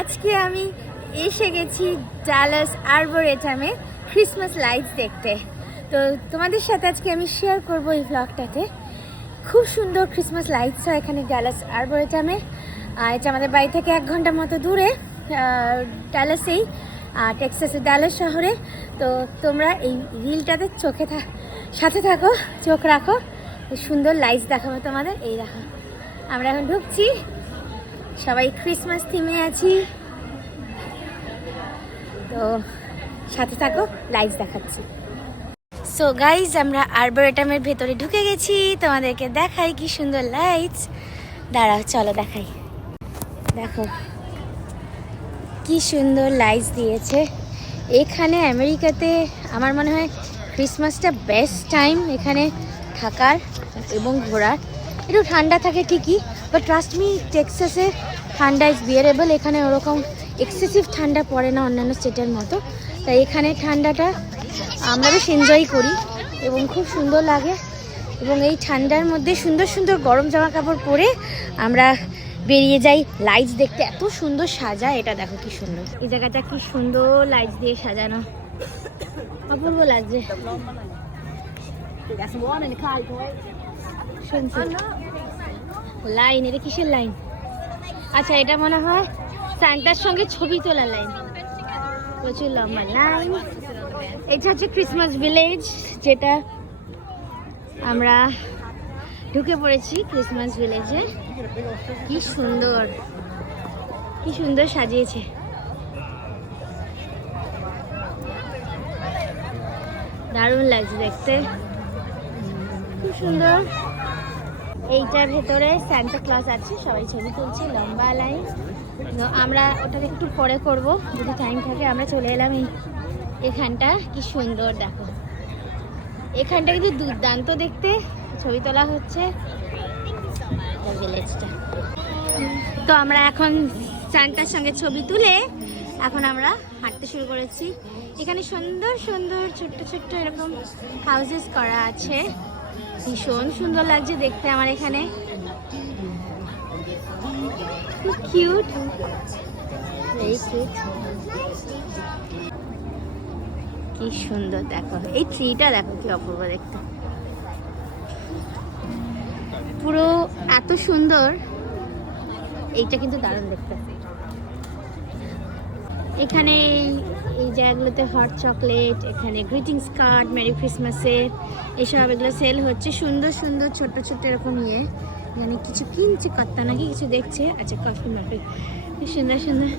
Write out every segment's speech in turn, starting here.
আজকে আমি এসে গেছি ডালাস আর্বোরেটামে ক্রিসমাস লাইটস দেখতে। তো তোমাদের সাথে আজকে আমি শেয়ার করব এই ব্লগটাতে। খুব সুন্দর ক্রিসমাস লাইটস হয় এখানে ডালাস আর্বোরেটামে। এটা আমাদের বাড়ি থেকে 1 ঘন্টার মতো দূরে, ডালাসেই, টেক্সাসের ডালাস শহরে। তো তোমরা এই রিলটাতে সাথে থাকো, চোখ রাখো, সুন্দর লাইটস দেখাবো তোমাদের। এই দেখো আমরা এখন ঢুকছি, সবাই ক্রিসমাস থিমে আছি, তো সাথে থাকো, লাইটস দেখাচ্ছি। সো গাইজ, আমরা আর্বোরেটামের ভেতরে ঢুকে গেছি, তোমাদেরকে দেখাই কি সুন্দর লাইটস। দাঁড়াও, চলো দেখাই। দেখো কি সুন্দর লাইটস দিয়েছে এখানে। আমেরিকাতে আমার মনে হয় ক্রিসমাসটা বেস্ট টাইম এখানে থাকার এবং ঘোরার। একটু ঠান্ডা থাকে ঠিকই, বাট ট্রাস্ট মি, টেক্সাসে ঠান্ডা ইজ বিয়ারেবল। এখানে ওরকম এক্সেসিভ ঠান্ডা পড়ে না অন্যান্য স্টেটের মতো। তাই এখানে ঠান্ডাটা আমরা বেশ এনজয় করি এবং খুব সুন্দর লাগে। এবং এই ঠান্ডার মধ্যে সুন্দর সুন্দর গরম জামা কাপড় পরে আমরা বেরিয়ে যাই লাইটস দেখতে। এত সুন্দর সাজা, এটা দেখো কি সুন্দর। এই জায়গাটা কি সুন্দর লাইটস দিয়ে সাজানো, অপূর্ব লাগছে। লাইন, এটা কিসের লাইন? আচ্ছা, এটা মনে হয় সান্টার সঙ্গে ছবি তোলার লাইন। প্রচুর লম্বা লাইন। এটা হচ্ছে ক্রিসমাস ভিলেজ, যেটা আমরা ঢুকে পড়েছি ক্রিসমাস ভিলেজে। কি সুন্দর, কি সুন্দর সাজিয়েছে। দারুণ লাগছে দেখতে, খুব সুন্দর। এইটার ভেতরে সান্টা ক্লজ আছে, সবাই ছবি তুলছে, লম্বা লাইন। আমরা ওটাকে একটু পরে করব যদি টাইম থাকে। আমরা চলে এলাম এখানটা। কি সুন্দর দেখো, এখানটা কিন্তু দুর্দান্ত দেখতে। ছবি তোলা হচ্ছে ভিলেজটা। তো আমরা এখন সান্টার সঙ্গে ছবি তুলে এখন আমরা হাঁটতে শুরু করেছি। এখানে সুন্দর সুন্দর ছোট্ট ছোট্ট এরকম হাউসেস করা আছে, ভীষণ সুন্দর লাগছে দেখতে আমার এখানে। খুব কিউট, ভেরি কিউট। কি সুন্দর দেখো, এই ট্রিটা দেখো কি অপূর্ব দেখতে, পুরো এত সুন্দর। এইটা কিন্তু দারুণ দেখতে। এখানে এই জায়গাগুলোতে হট চকলেট, এখানে গ্রিটিংস কার্ড, মেরি ক্রিসমাসের এসব এগুলো সেল হচ্ছে। সুন্দর সুন্দর ছোট্ট ছোট্ট এরকম মানে কিছু কিনছে কর্তা নাকি কিছু দেখছে। আচ্ছা, কফি মাফি, কি সুন্দর সুন্দর।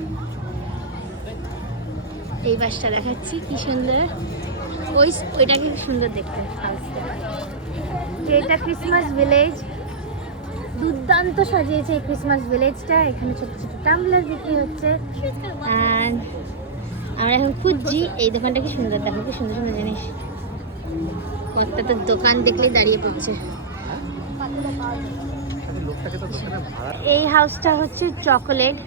এই বাসটা দেখাচ্ছি, কি সুন্দর। ওইটাকে কি সুন্দর দেখতে। এটা ক্রিসমাস ভিলেজ, দুর্দান্ত সাজিয়েছে এই ক্রিসমাস ভিলেজটা। এখানে ছোট ছোট টাম্বলার বিক্রি হচ্ছে। অ্যান্ড আমরা এখন খুঁজছি এই দোকানটা। কি সুন্দর দেখো, কি সুন্দর সুন্দর জিনিস। কতটা তো দোকান দেখলেই দাঁড়িয়ে পড়ছে। এই হাউসটা হচ্ছে চকোলেট।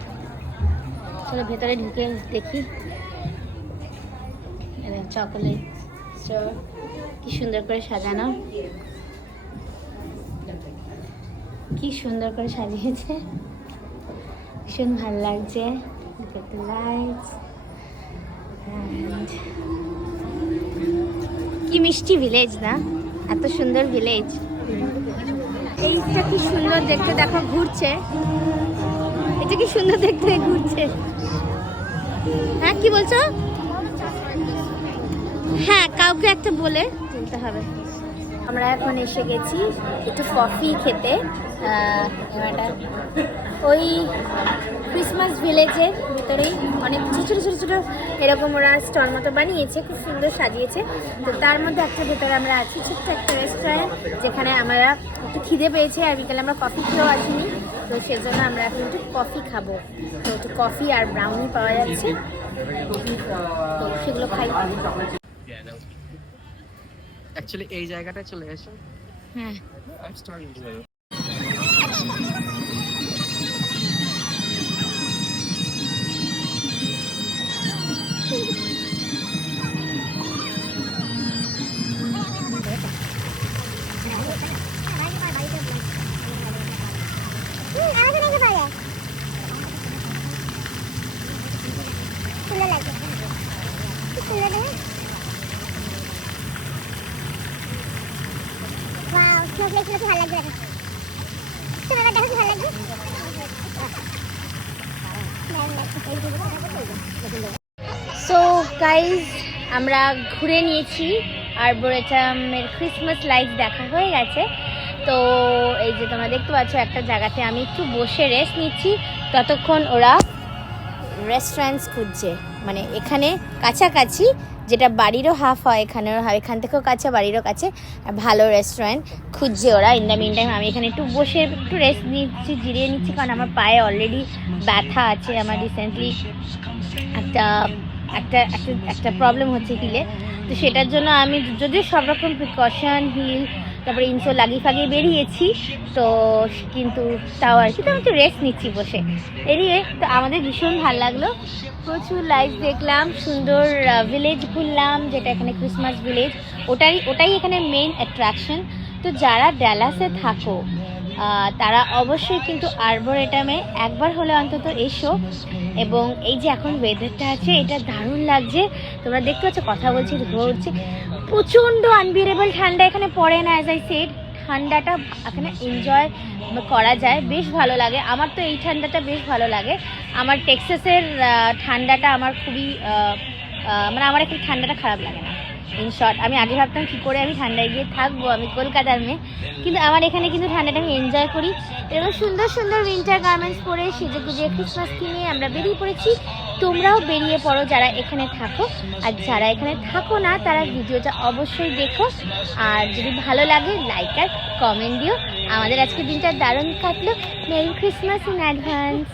চলো ভেতরে ঢুকে দেখি। চকোলেট স্টোর, কি সুন্দর করে সাজানো, কি সুন্দর করে সাজিয়েছে, ভীষণ ভালো লাগছে। লাইটস, কি মিষ্টি ভিলেজ না, এত সুন্দর ভিলেজ। এইটা কি সুন্দর দেখতে দেখো, ঘুরছে। এটা কি সুন্দর দেখতে, ঘুরছে। হ্যাঁ, কি বলছো? হ্যাঁ, কাউকে একটা বলে তুলতে হবে। আমরা এখন এসে গেছি একটু কফি খেতে। ওই ক্রিসমাস ভিলেজের ভিতরেই অনেক ছোটো ছোটো ছোটো এরকম ওরা স্টল মতো বানিয়েছে, খুব সুন্দর সাজিয়েছে। তো তার মধ্যে একটা ভেতরে আমরা আছি, ছোট্ট একটা রেস্টুরেন্ট, যেখানে আমরা একটু খিদে পেয়েছে আর বিকেলে আমরা কফি খেয়েও আসিনি। তো সেজন্য আমরা এখন একটু কফি খাবো। তো একটু কফি আর ব্রাউনি পাওয়া যাচ্ছে, তো সেগুলো খাই। অ্যাকচুয়ালি এই জায়গাটা চলে এসো। হ্যাঁ, সুন্দর না? ওয়াও, স্নোফ্লেকগুলো কি ভালো লাগবে দেখো। তোমার দেখো কি ভালো লাগবে? সো গাইজ, আমরা ঘুরে নিয়েছি, আর্বোরেটামের ক্রিসমাস লাইটস দেখা হয়ে গেছে। তো এই যে তোমরা দেখতে পাচ্ছ একটা জায়গাতে আমি একটু বসে রেস্ট নিচ্ছি, ততক্ষণ ওরা রেস্টুরেন্টস খুঁজছে, মানে এখানে কাছাকাছি, যেটা বাড়িরও হাফ হয়, এখানেও হয়, এখান থেকেও কাছে, বাড়িরও কাছে ভালো রেস্টুরেন্ট খুঁজছে ওরা। ইন দ্য মিন টাইম আমি এখানে একটু বসে একটু রেস্ট নিচ্ছি, জিরিয়ে নিচ্ছি, কারণ আমার পায়ে অলরেডি ব্যথা আছে। আমার রিসেন্টলি একটা একটা একটা একটা প্রবলেম হচ্ছে হিলে, তো সেটার জন্য আমি যদিও সব রকম প্রিকশন, হিল, তারপরে ইনসোল লাগিয়ে ফাগিয়ে বেরিয়েছি, তো কিন্তু তাও আর কি, তো আমি একটু রেস্ট নিচ্ছি বসে। এরিয়ে তো আমাদের ভীষণ ভালো লাগলো, প্রচুর লাইট দেখলাম, সুন্দর ভিলেজ ঘুরলাম, যেটা এখানে ক্রিসমাস ভিলেজ, ওটাই এখানে মেইন অ্যাট্রাকশন। তো যারা ড্যালাসে থাকো তারা অবশ্যই কিন্তু আর্বোরেটামে একবার হলে অন্তত এসো। এবং এই যে এখন ওয়েদারটা আছে, এটা দারুণ লাগছে, তোমরা দেখতে পাচ্ছ, কথা বলছি, ধোয়া উঠছে, প্রচণ্ড আনবিয়ারেবল ঠান্ডা এখানে পড়ে না। অ্যাজ আই সেড, ঠান্ডাটা এখানে এনজয় করা যায়, বেশ ভালো লাগে। আমার তো এই ঠান্ডাটা বেশ ভালো লাগে। আমার টেক্সাসের ঠান্ডাটা আমার খুবই মানে আমার এখানে ঠান্ডাটা খারাপ লাগে না। ইন শর্ট, আমি আগে ভাবতাম কী করে আমি ঠান্ডায় গিয়ে থাকবো, আমি কলকাতার মেয়ে, কিন্তু আমার এখানে কিন্তু ঠান্ডাটা আমি এনজয় করি। এবং সুন্দর সুন্দর উইন্টার গার্মেন্টস পরে সেজে গুজে ক্রিসমাস কিনে আমরা বেরিয়ে পড়েছি। তোমরাও বেরিয়ে পড়ো যারা এখানে থাকো, আর যারা এখানে থাকো না তারা ভিডিওটা অবশ্যই দেখো, আর যদি ভালো লাগে লাইক আর কমেন্ট দিও। আমাদের আজকে দিনটা দারুণ কাটলো। Merry Christmas in advance.